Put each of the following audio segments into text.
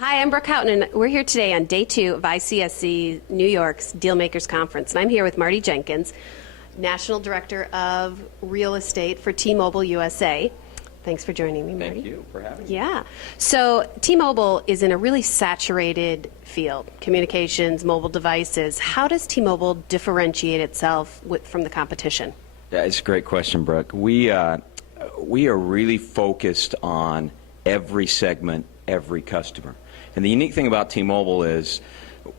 Hi, I'm Brooke Houghton, and we're here today on day 2 of ICSC New York's Dealmakers Conference. And I'm here with Marty Jenkins, National Director of Real Estate for T-Mobile USA. Thanks for joining me, Marty. Thank you for having me. Yeah. So T-Mobile is in a really saturated field, communications, mobile devices. How does T-Mobile differentiate itself from the competition? Yeah, it's a great question, Brooke. We are really focused on every segment, every customer. And the unique thing about T-Mobile is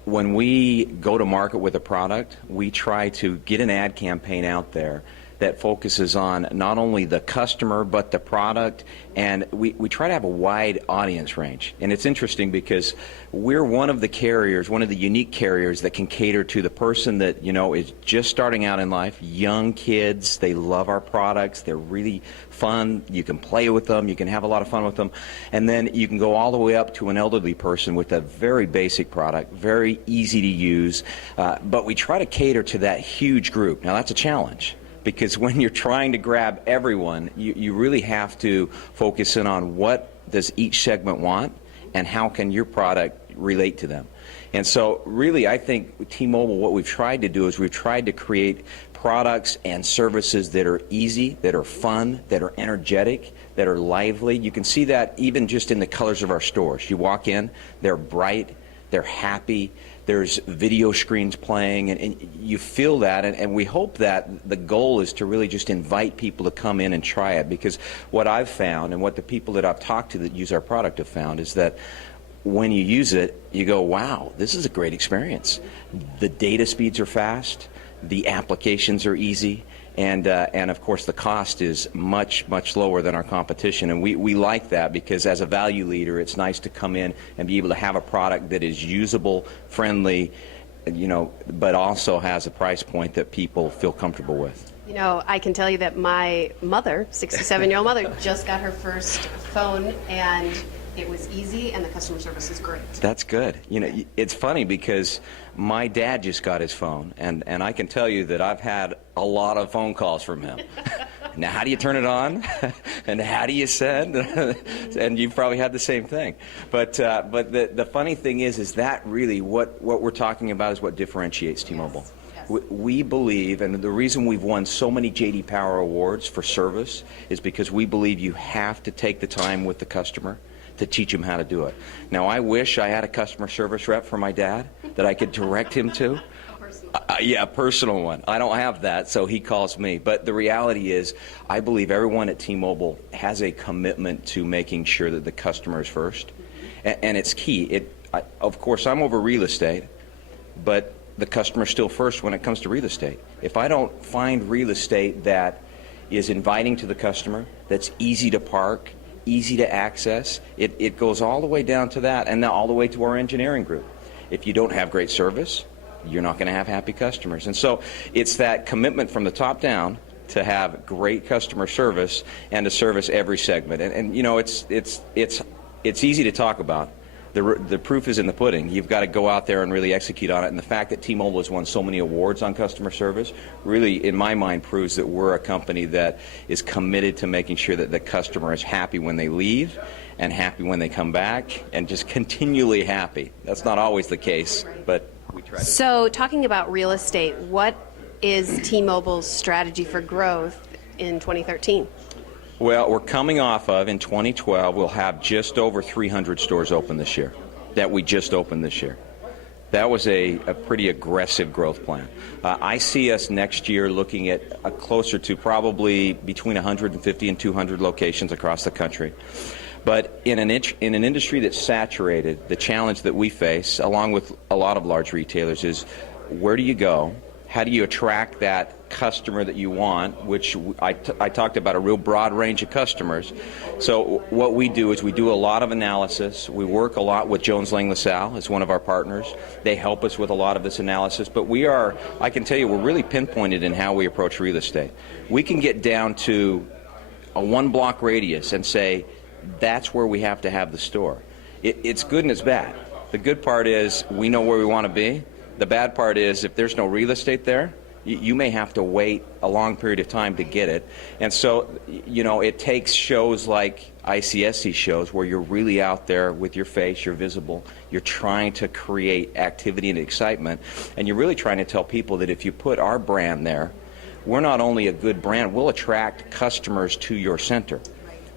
when we go to market with a product, we try to get an ad campaign out there that focuses on not only the customer but the product, and we try to have a wide audience range. And it's interesting because we're one of the carriers, one of the unique carriers that can cater to the person that, you know, is just starting out in life, young kids. They love our products. They're really fun. You can play with them. You can have a lot of fun with them. And then you can go all the way up to an elderly person with a very basic product, very easy to use. But we try to cater to that huge group. Now, that's a challenge, because when you're trying to grab everyone, you really have to focus in on what does each segment want and how can your product relate to them. And so really, I think T-Mobile, what we've tried to do is we've tried to create products and services that are easy, that are fun, that are energetic, that are lively. You can see that even just in the colors of our stores. You walk in, they're bright, they're happy, there's video screens playing, and you feel that, and we hope that the goal is to really just invite people to come in and try it, because what I've found and what the people that I've talked to that use our product have found is that when you use it, you go, wow, this is a great experience. The data speeds are fast, the applications are easy, and of course the cost is much, much lower than our competition. And we like that, because as a value leader, it's nice to come in and be able to have a product that is usable, friendly, you know, but also has a price point that people feel comfortable with. You know, I can tell you that my mother, 67-year-old mother, just got her first phone, and it was easy, and the customer service is great. That's good. You know, it's funny because my dad just got his phone, and I can tell you that I've had a lot of phone calls from him. Now, how do you turn it on? And how do you send? And you've probably had the same thing. But the funny thing is that really what we're talking about is what differentiates T-Mobile. Yes. We believe, and the reason we've won so many J.D. Power awards for service is because we believe you have to take the time with the customer to teach him how to do it. Now, I wish I had a customer service rep for my dad that I could direct him to. Yeah, a personal one. I don't have that, so he calls me. But the reality is, I believe everyone at T-Mobile has a commitment to making sure that the customer is first. And it's key. Of course, I'm over real estate, but the customer's still first when it comes to real estate. If I don't find real estate that is inviting to the customer, that's easy to park, easy to access, it goes all the way down to that, and now all the way to our engineering group. If you don't have great service, you're not going to have happy customers. And so it's that commitment from the top down to have great customer service and to service every segment. And you know, it's easy to talk about. The proof is in the pudding. You've got to go out there and really execute on it. And the fact that T-Mobile has won so many awards on customer service really, in my mind, proves that we're a company that is committed to making sure that the customer is happy when they leave and happy when they come back and just continually happy. That's not always the case, but we try to. So, talking about real estate, what is T-Mobile's strategy for growth in 2013? Well, we're coming off of, in 2012, we'll have just over 300 stores open this year, that we just opened this year. That was a pretty aggressive growth plan. I see us next year looking at closer to probably between 150 and 200 locations across the country. But in an industry that's saturated, the challenge that we face, along with a lot of large retailers, is where do you go? How do you attract that customer that you want, which I talked about a real broad range of customers. So what we do is we do a lot of analysis. We work a lot with Jones Lang LaSalle as one of our partners. They help us with a lot of this analysis, but I can tell you, we're really pinpointed in how we approach real estate. We can get down to a 1-block radius and say, that's where we have to have the store. It's good and it's bad. The good part is we know where we want to be. The bad part is if there's no real estate there, You may have to wait a long period of time to get it. And so, it takes shows like ICSC shows where you're really out there with your face, you're visible, you're trying to create activity and excitement, and you're really trying to tell people that if you put our brand there, we're not only a good brand, we'll attract customers to your center.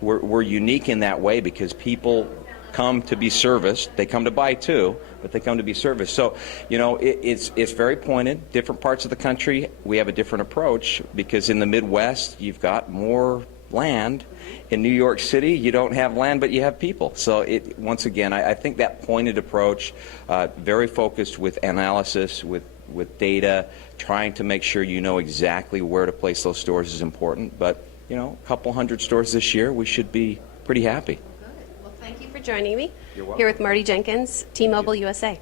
We're unique in that way because people come to be serviced. They come to buy too, but they come to be serviced. So, it's very pointed. Different parts of the country, we have a different approach because in the Midwest, you've got more land. In New York City, you don't have land, but you have people. So, once again, I think that pointed approach, very focused with analysis, with data, trying to make sure you know exactly where to place those stores is important. But, a couple hundred stores this year, we should be pretty happy. Good. Well, thank you for joining me. You're welcome. Here with Marty Jenkins, T-Mobile USA.